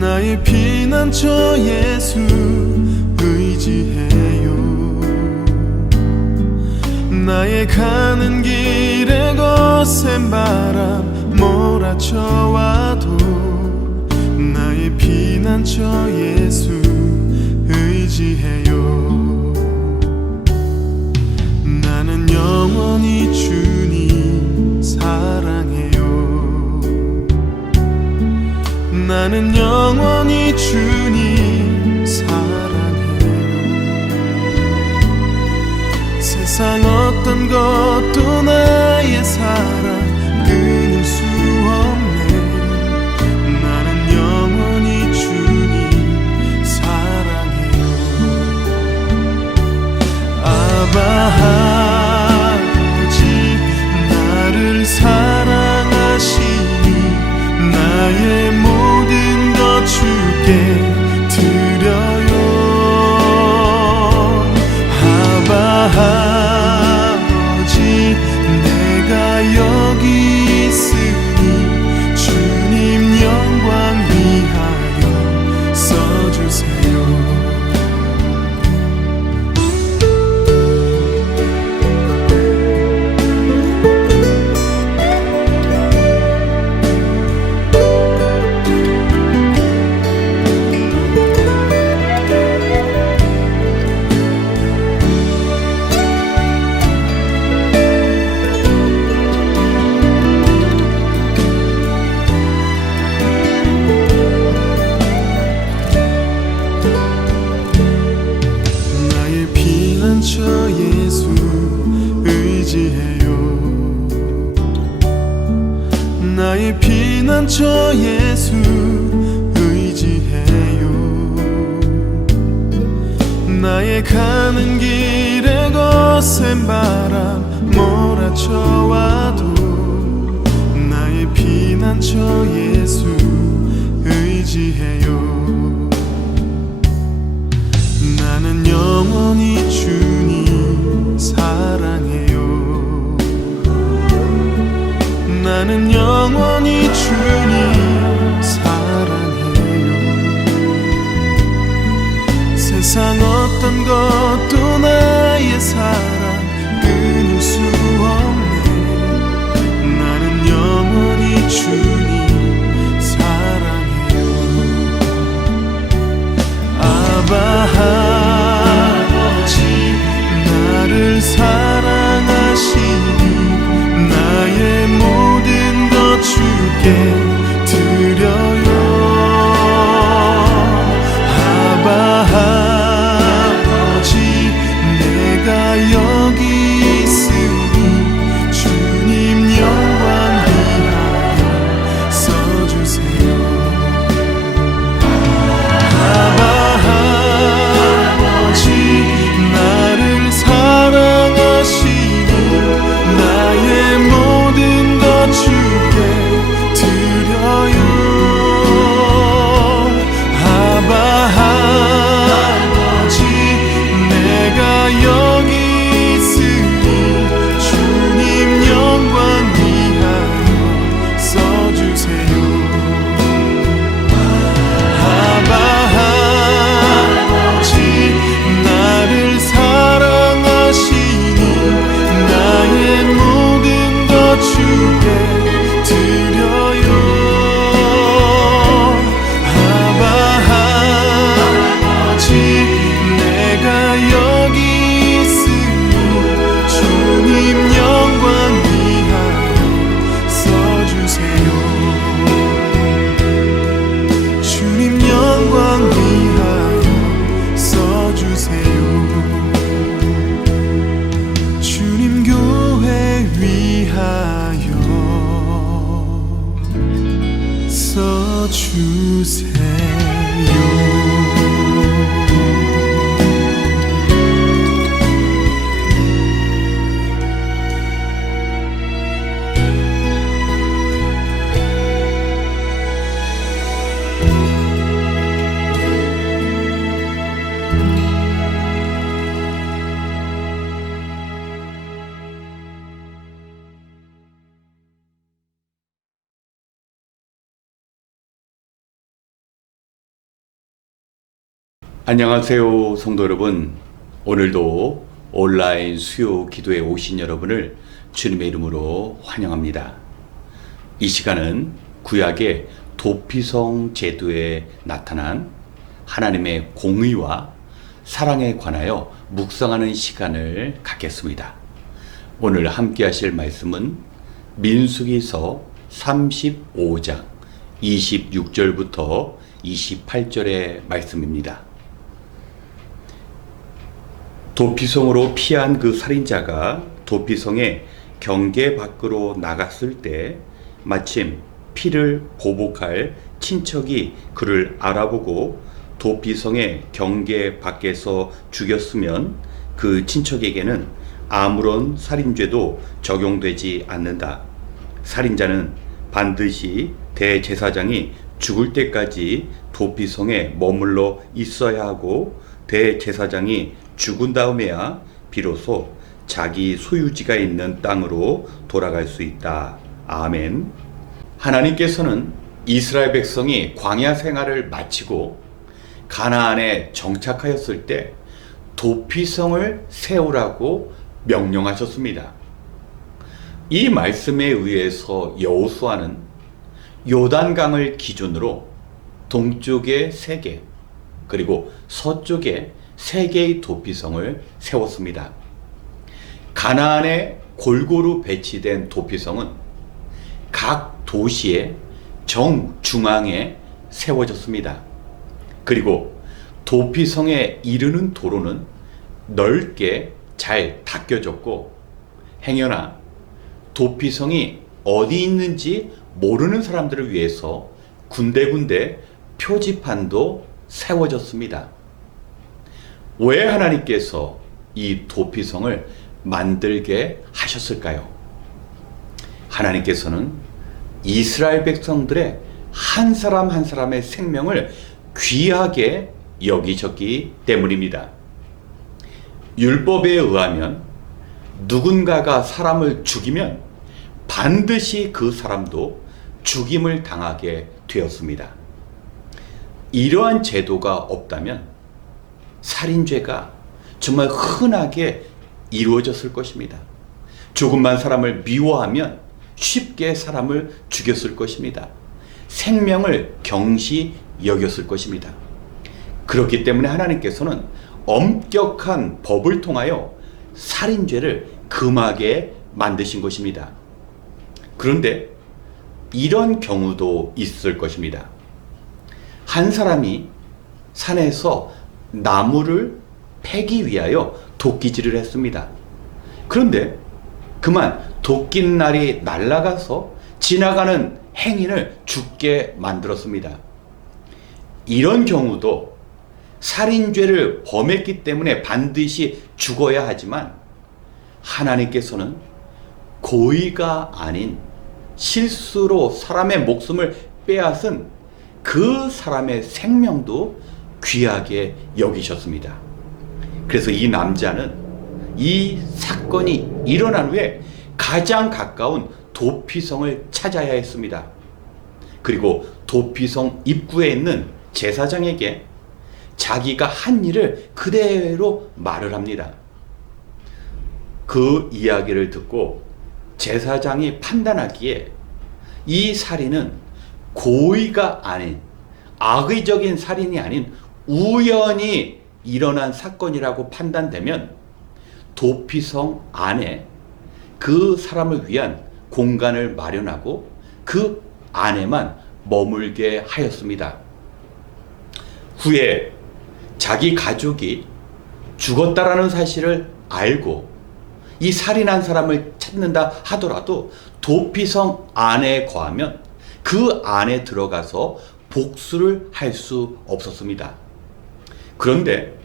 나의 피난처 예수 의지해요. 나의 가는 길에 거센 바람 몰아쳐와도 나의 피난처 예수 의지해요. 나는 영원히 주님 사랑해요. 나는 영원히 주님 사랑해요. 세상 어떤 것도 나의 사랑 끊을 수 없네. 나는 영원히 주님 사랑해요. 아바 아버지 나를 사랑하시니 나의 모든 것 주께 드려요. 아바 아버지 내가 여기 있으니 주님 영광 위하여 써주세요. 피난처 예수 의지해요. 나의 피난처 예수 의지해요. 나의 가는 길에 거센 바람 몰아쳐와도 나의 피난처 예수 의지해요. 나는 영원히 주님 사랑해요. 나는 영원히 주님 사랑해요. 세상 어떤 것도 나의 사랑 끊을 수 없네. 나는 영원히 주님 사랑해요. 아바 나를 사랑하시니 나의 모든 것 주께 드려요. 아바 아버지 내가 여기 있으니 주님 영광 위하여 써주세요. 아바 아버지 나를 사랑하시니 나의 모든 것 주께 드려요. 아바 아버지 내가 여기 있으니 주님 영광 위하여 써주세요. 아바 아버지 나를 사랑하시니 나의 모든 것 주께 드려요. 아바 아버지 내가 여기 있으니 주님 영광 위하여 써주세요. 주님 영광 위하여 써주세요. 주님 교회 위하여 써주세요. 안녕하세요, 성도 여러분. 오늘도 온라인 수요 기도에 오신 여러분을 주님의 이름으로 환영합니다. 이 시간은 구약의 도피성 제도에 나타난 하나님의 공의와 사랑에 관하여 묵상하는 시간을 갖겠습니다. 오늘 함께 하실 말씀은 민수기서 35장 26절부터 28절의 말씀입니다. 도피성으로 피한 그 살인자가 도피성의 경계 밖으로 나갔을 때 마침 피를 보복할 친척이 그를 알아보고 도피성의 경계 밖에서 죽였으면 그 친척에게는 아무런 살인죄도 적용되지 않는다. 살인자는 반드시 대제사장이 죽을 때까지 도피성에 머물러 있어야 하고 대제사장이 죽은 다음에야 비로소 자기 소유지가 있는 땅으로 돌아갈 수 있다. 아멘. 하나님께서는 이스라엘 백성이 광야 생활을 마치고 가나안에 정착하였을 때 도피성을 세우라고 명령하셨습니다. 이 말씀에 의해서 여호수아는 요단강을 기준으로 동쪽에 3개, 그리고 서쪽에 3개의 도피성을 세웠습니다. 가나안에 골고루 배치된 도피성은 각 도시의 정중앙에 세워졌습니다. 그리고 도피성에 이르는 도로는 넓게 잘 닦여졌고, 행여나 도피성이 어디 있는지 모르는 사람들을 위해서 군데군데 표지판도 세워졌습니다. 왜 하나님께서 이 도피성을 만들게 하셨을까요? 하나님께서는 이스라엘 백성들의 한 사람 한 사람의 생명을 귀하게 여기셨기 때문입니다. 율법에 의하면 누군가가 사람을 죽이면 반드시 그 사람도 죽임을 당하게 되었습니다. 이러한 제도가 없다면 살인죄가 정말 흔하게 이루어졌을 것입니다. 조금만 사람을 미워하면 쉽게 사람을 죽였을 것입니다. 생명을 경시 여겼을 것입니다. 그렇기 때문에 하나님께서는 엄격한 법을 통하여 살인죄를 금하게 만드신 것입니다. 그런데 이런 경우도 있을 것입니다. 한 사람이 산에서 나무를 패기 위하여 도끼질을 했습니다. 그런데 그만 도끼날이 날아가서 지나가는 행인을 죽게 만들었습니다. 이런 경우도 살인죄를 범했기 때문에 반드시 죽어야 하지만 하나님께서는 고의가 아닌 실수로 사람의 목숨을 빼앗은 그 사람의 생명도 귀하게 여기셨습니다. 그래서 이 남자는 이 사건이 일어난 후에 가장 가까운 도피성을 찾아야 했습니다. 그리고 도피성 입구에 있는 제사장에게 자기가 한 일을 그대로 말을 합니다. 그 이야기를 듣고 제사장이 판단하기에 이 살인은 고의가 아닌, 악의적인 살인이 아닌 우연히 일어난 사건이라고 판단되면 도피성 안에 그 사람을 위한 공간을 마련하고 그 안에만 머물게 하였습니다. 후에 자기 가족이 죽었다라는 사실을 알고 이 살인한 사람을 찾는다 하더라도 도피성 안에 거하면 그 안에 들어가서 복수를 할 수 없었습니다. 그런데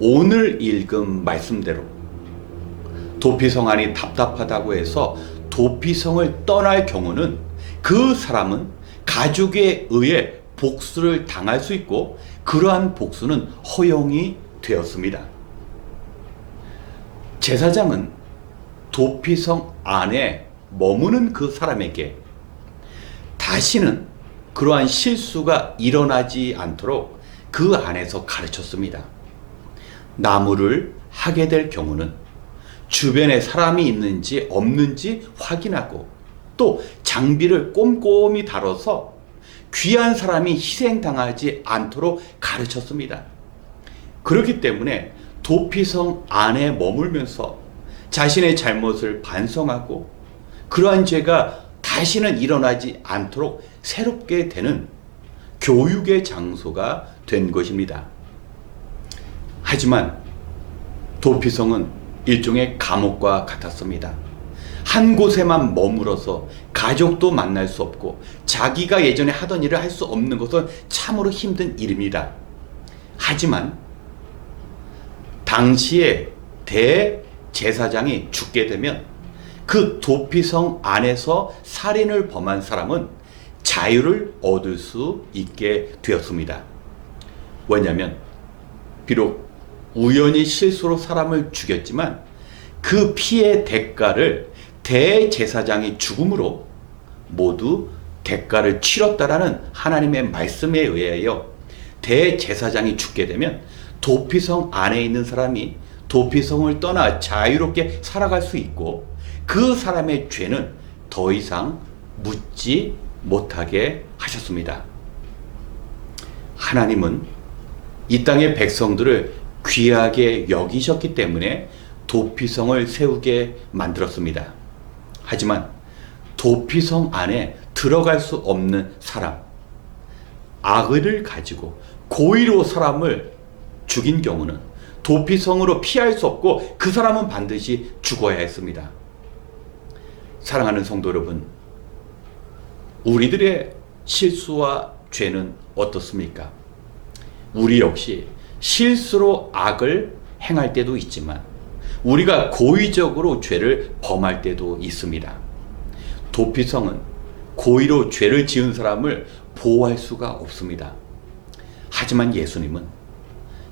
오늘 읽은 말씀대로 도피성 안이 답답하다고 해서 도피성을 떠날 경우는 그 사람은 가족에 의해 복수를 당할 수 있고 그러한 복수는 허용이 되었습니다. 제사장은 도피성 안에 머무는 그 사람에게 다시는 그러한 실수가 일어나지 않도록 그 안에서 가르쳤습니다. 나무를 하게 될 경우는 주변에 사람이 있는지 없는지 확인하고 또 장비를 꼼꼼히 다뤄서 귀한 사람이 희생당하지 않도록 가르쳤습니다. 그렇기 때문에 도피성 안에 머물면서 자신의 잘못을 반성하고 그러한 죄가 다시는 일어나지 않도록 새롭게 되는 교육의 장소가 된 것입니다. 하지만 도피성은 일종의 감옥과 같았습니다. 한 곳에만 머물어서 가족도 만날 수 없고 자기가 예전에 하던 일을 할 수 없는 것은 참으로 힘든 일입니다. 하지만 당시에 대제사장이 죽게 되면 그 도피성 안에서 살인을 범한 사람은 자유를 얻을 수 있게 되었습니다. 왜냐하면 비록 우연히 실수로 사람을 죽였지만 그 피의 대가를 대제사장이 죽음으로 모두 대가를 치렀다라는 하나님의 말씀에 의하여 대제사장이 죽게 되면 도피성 안에 있는 사람이 도피성을 떠나 자유롭게 살아갈 수 있고 그 사람의 죄는 더 이상 묻지 못하게 하셨습니다. 하나님은 이 땅의 백성들을 귀하게 여기셨기 때문에 도피성을 세우게 만들었습니다. 하지만 도피성 안에 들어갈 수 없는 사람, 악의를 가지고 고의로 사람을 죽인 경우는 도피성으로 피할 수 없고 그 사람은 반드시 죽어야 했습니다. 사랑하는 성도 여러분, 우리들의 실수와 죄는 어떻습니까? 우리 역시 실수로 악을 행할 때도 있지만 우리가 고의적으로 죄를 범할 때도 있습니다. 도피성은 고의로 죄를 지은 사람을 보호할 수가 없습니다. 하지만 예수님은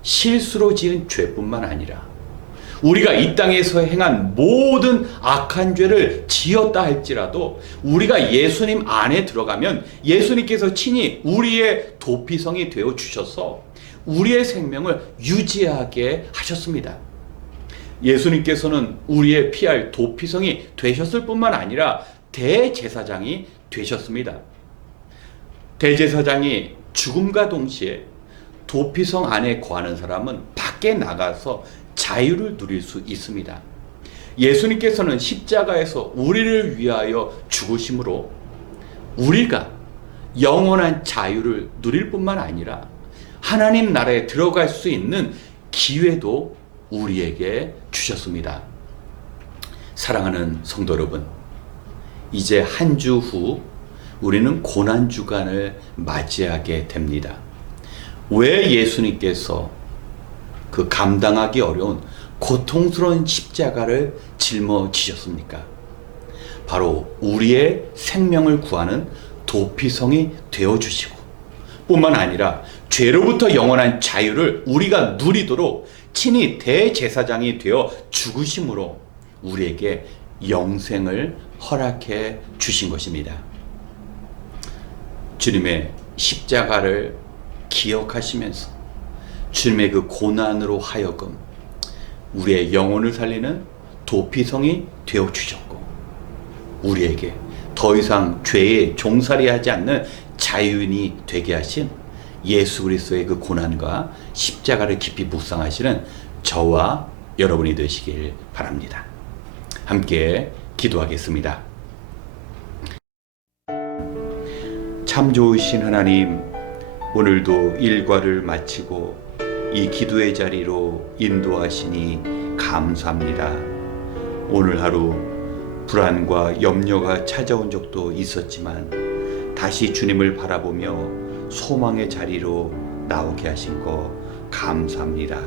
실수로 지은 죄뿐만 아니라 우리가 이 땅에서 행한 모든 악한 죄를 지었다 할지라도 우리가 예수님 안에 들어가면 예수님께서 친히 우리의 도피성이 되어 주셔서 우리의 생명을 유지하게 하셨습니다. 예수님께서는 우리의 피할 도피성이 되셨을 뿐만 아니라 대제사장이 되셨습니다. 대제사장이 죽음과 동시에 도피성 안에 거하는 사람은 밖에 나가서 자유를 누릴 수 있습니다. 예수님께서는 십자가에서 우리를 위하여 죽으심으로 우리가 영원한 자유를 누릴 뿐만 아니라 하나님 나라에 들어갈 수 있는 기회도 우리에게 주셨습니다. 사랑하는 성도 여러분, 이제 한 주 후 우리는 고난주간을 맞이하게 됩니다. 왜 예수님께서 그 감당하기 어려운 고통스러운 십자가를 짊어지셨습니까? 바로 우리의 생명을 구하는 도피성이 되어주시고 뿐만 아니라 죄로부터 영원한 자유를 우리가 누리도록 친히 대제사장이 되어 죽으심으로 우리에게 영생을 허락해 주신 것입니다. 주님의 십자가를 기억하시면서 주님의 그 고난으로 하여금 우리의 영혼을 살리는 도피성이 되어 주셨고 우리에게 더 이상 죄에 종살이하지 않는 자유인이 되게 하신 예수 그리스도의 그 고난과 십자가를 깊이 묵상하시는 저와 여러분이 되시길 바랍니다. 함께 기도하겠습니다. 참 좋으신 하나님, 오늘도 일과를 마치고 이 기도의 자리로 인도하시니 감사합니다. 오늘 하루 불안과 염려가 찾아온 적도 있었지만 다시 주님을 바라보며 소망의 자리로 나오게 하신 거 감사합니다.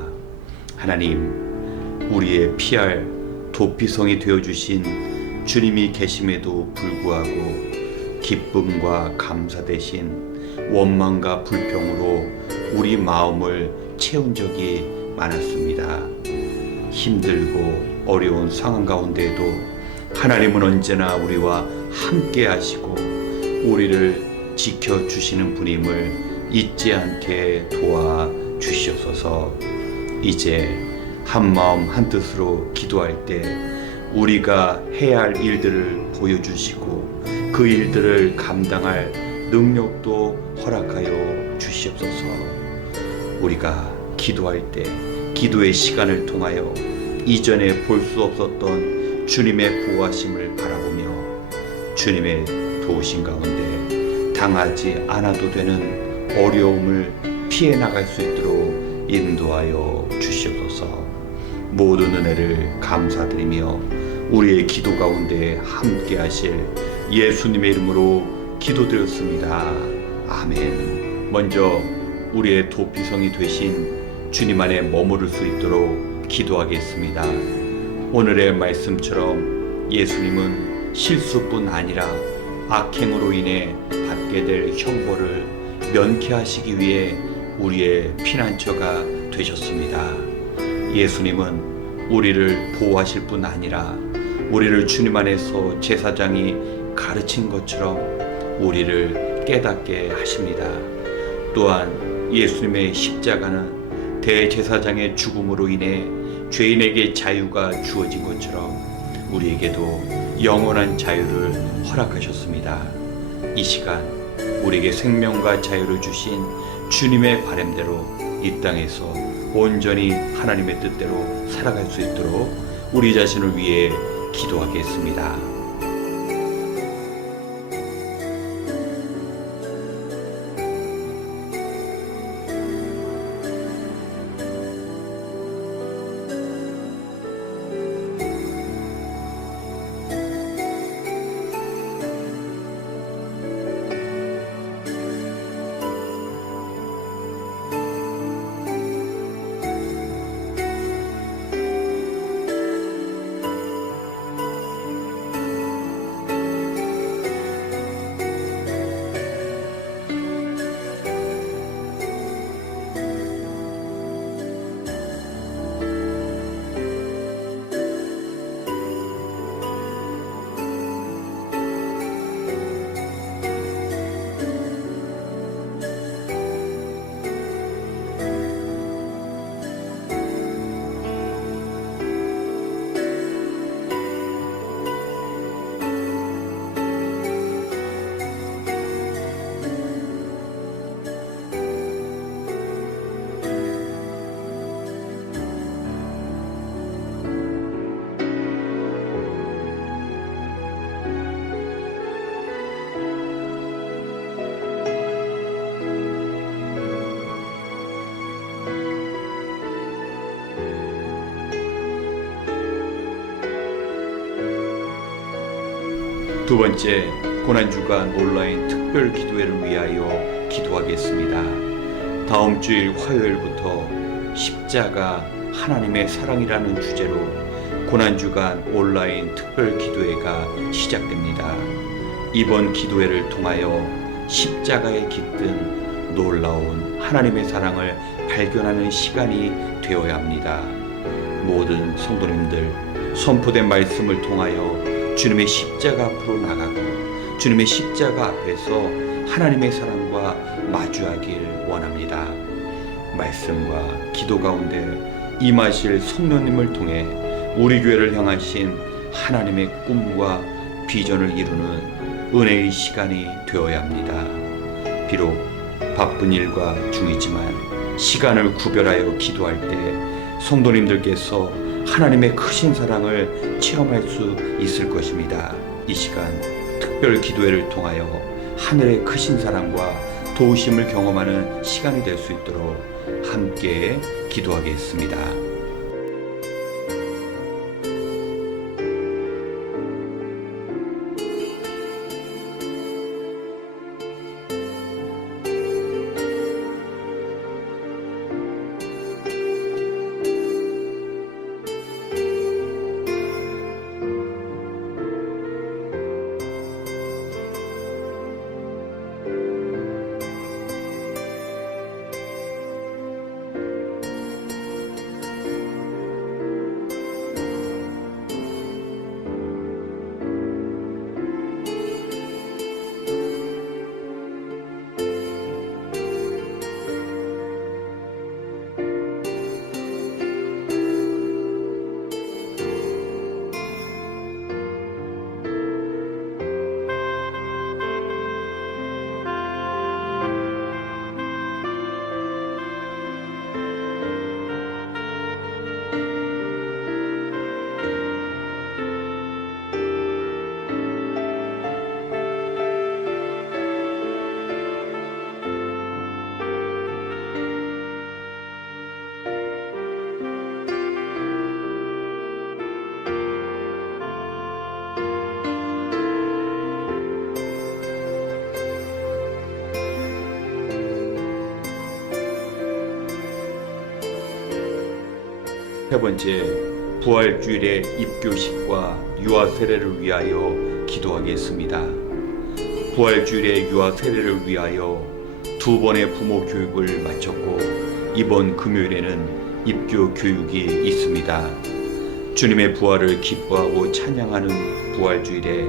하나님, 우리의 피할 도피성이 되어주신 주님이 계심에도 불구하고 기쁨과 감사 대신 원망과 불평으로 우리 마음을 채운 적이 많았습니다. 힘들고 어려운 상황 가운데에도 하나님은 언제나 우리와 함께 하시고 우리를 지켜주시는 분임을 잊지 않게 도와 주시옵소서. 이제 한마음 한뜻으로 기도할 때 우리가 해야 할 일들을 보여주시고 그 일들을 감당할 능력도 허락하여 주시옵소서. 우리가 기도할 때 기도의 시간을 통하여 이전에 볼 수 없었던 주님의 보호하심을 바라보며 주님의 도우심 가운데 당하지 않아도 되는 어려움을 피해 나갈 수 있도록 인도하여 주시옵소서. 모든 은혜를 감사드리며 우리의 기도 가운데 함께 하실 예수님의 이름으로 기도드렸습니다. 아멘. 먼저 우리의 도피성이 되신 주님 안에 머무를 수 있도록 기도하겠습니다. 오늘의 말씀처럼 예수님은 실수뿐 아니라 악행으로 인해 받게 될 형벌을 면케하시기 위해 우리의 피난처가 되셨습니다. 예수님은 우리를 보호하실 뿐 아니라 우리를 주님 안에서 제사장이 가르친 것처럼 우리를 깨닫게 하십니다. 또한 예수님의 십자가는 대제사장의 죽음으로 인해 죄인에게 자유가 주어진 것처럼 우리에게도 영원한 자유를 허락하셨습니다. 이 시간 우리에게 생명과 자유를 주신 주님의 바람대로 이 땅에서 온전히 하나님의 뜻대로 살아갈 수 있도록 우리 자신을 위해 기도하겠습니다. 두 번째, 고난주간 온라인 특별 기도회를 위하여 기도하겠습니다. 다음 주일 화요일부터 십자가 하나님의 사랑이라는 주제로 고난주간 온라인 특별 기도회가 시작됩니다. 이번 기도회를 통하여 십자가에 깃든 놀라운 하나님의 사랑을 발견하는 시간이 되어야 합니다. 모든 성도님들 선포된 말씀을 통하여 주님의 십자가 앞으로 나가고 주님의 십자가 앞에서 하나님의 사랑과 마주하길 원합니다. 말씀과 기도 가운데 임하실 성령님을 통해 우리 교회를 향하신 하나님의 꿈과 비전을 이루는 은혜의 시간이 되어야 합니다. 비록 바쁜 일과 중이지만 시간을 구별하여 기도할 때 성도님들께서 하나님의 크신 사랑을 체험할 수 있을 것입니다. 이 시간 특별 기도회를 통하여 하늘의 크신 사랑과 도우심을 경험하는 시간이 될 수 있도록 함께 기도하겠습니다. 세 번째, 부활주일의 입교식과 유아 세례를 위하여 기도하겠습니다. 부활주일의 유아 세례를 위하여 2번의 부모 교육을 마쳤고 이번 금요일에는 입교 교육이 있습니다. 주님의 부활을 기뻐하고 찬양하는 부활주일에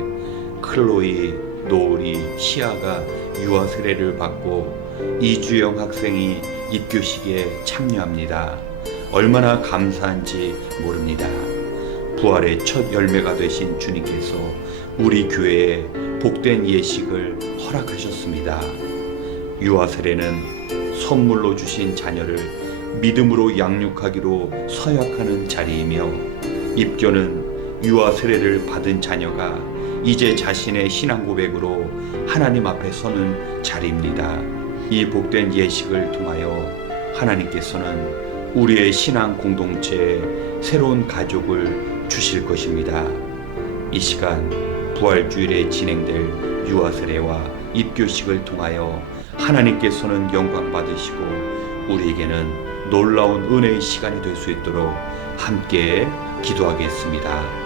클로이, 노을이, 시아가 유아 세례를 받고 이주영 학생이 입교식에 참여합니다. 얼마나 감사한지 모릅니다. 부활의 첫 열매가 되신 주님께서 우리 교회에 복된 예식을 허락하셨습니다. 유아 세례는 선물로 주신 자녀를 믿음으로 양육하기로 서약하는 자리이며, 입교는 유아 세례를 받은 자녀가 이제 자신의 신앙 고백으로 하나님 앞에 서는 자리입니다. 이 복된 예식을 통하여 하나님께서는 우리의 신앙 공동체에 새로운 가족을 주실 것입니다. 이 시간 부활주일에 진행될 유아 세례와 입교식을 통하여 하나님께서는 영광 받으시고 우리에게는 놀라운 은혜의 시간이 될 수 있도록 함께 기도하겠습니다.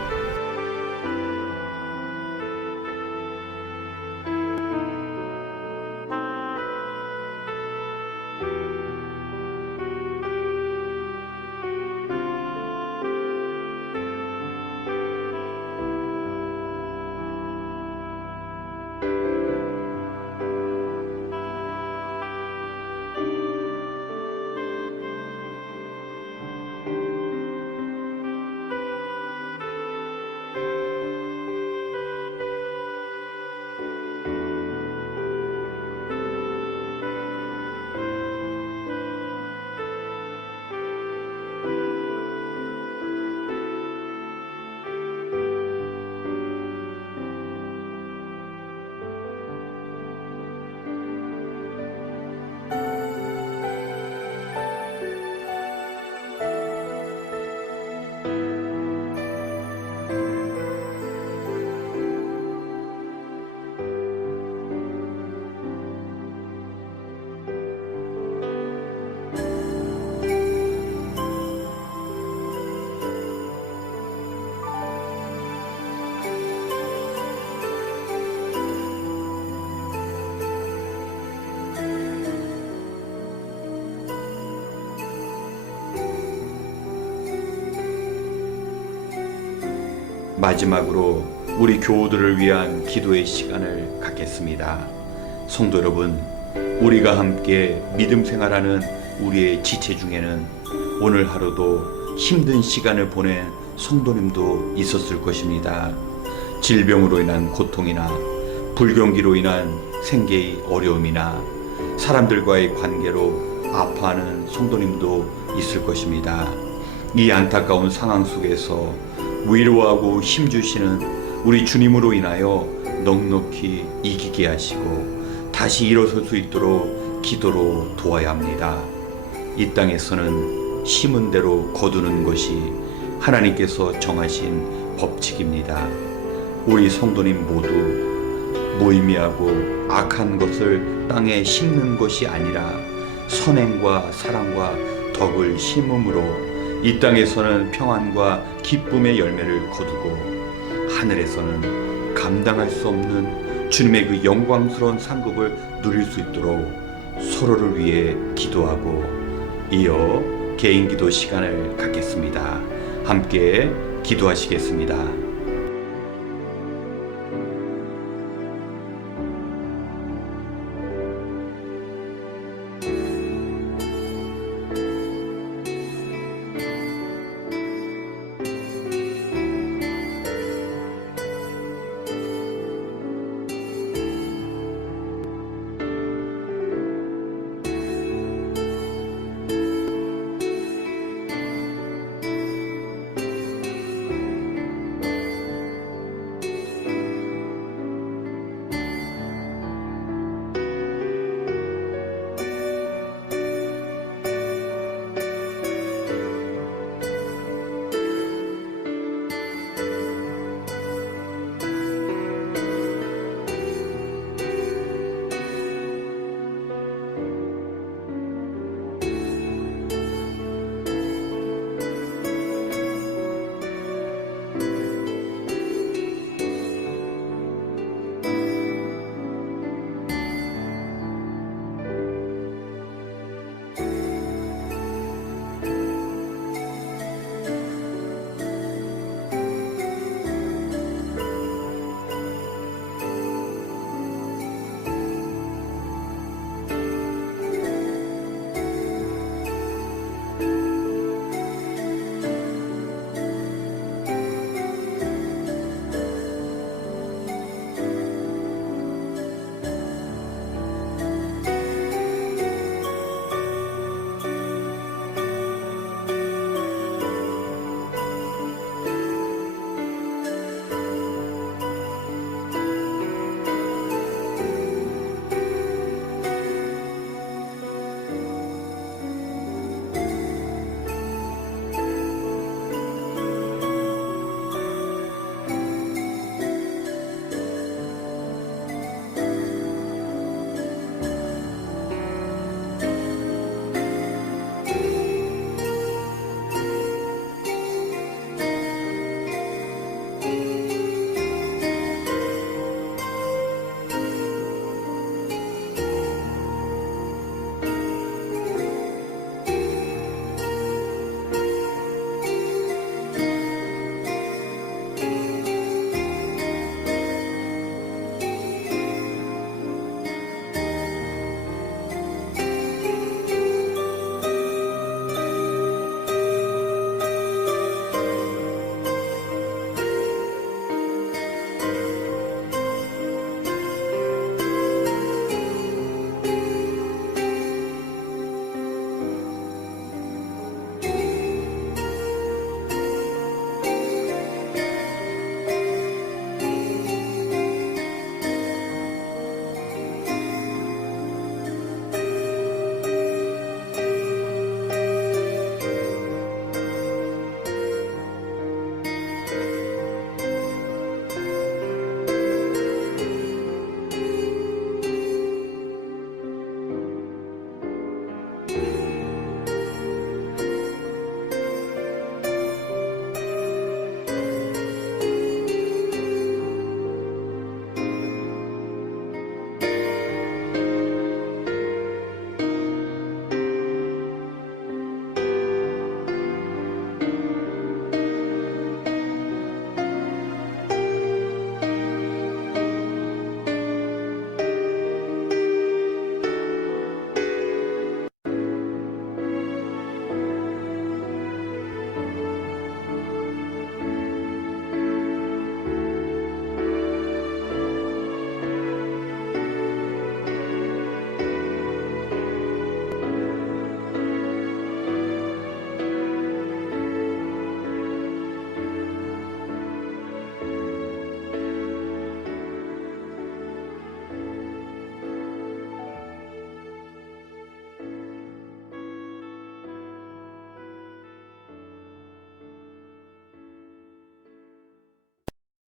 마지막으로 우리 교우들을 위한 기도의 시간을 갖겠습니다. 성도 여러분, 우리가 함께 믿음 생활하는 우리의 지체 중에는 오늘 하루도 힘든 시간을 보낸 성도님도 있었을 것입니다. 질병으로 인한 고통이나 불경기로 인한 생계의 어려움이나 사람들과의 관계로 아파하는 성도님도 있을 것입니다. 이 안타까운 상황 속에서 위로하고 힘주시는 우리 주님으로 인하여 넉넉히 이기게 하시고 다시 일어설 수 있도록 기도로 도와야 합니다. 이 땅에서는 심은 대로 거두는 것이 하나님께서 정하신 법칙입니다. 우리 성도님 모두 무의미하고 악한 것을 땅에 심는 것이 아니라 선행과 사랑과 덕을 심음으로 이 땅에서는 평안과 기쁨의 열매를 거두고 하늘에서는 감당할 수 없는 주님의 그 영광스러운 상급을 누릴 수 있도록 서로를 위해 기도하고 이어 개인 기도 시간을 갖겠습니다. 함께 기도하시겠습니다.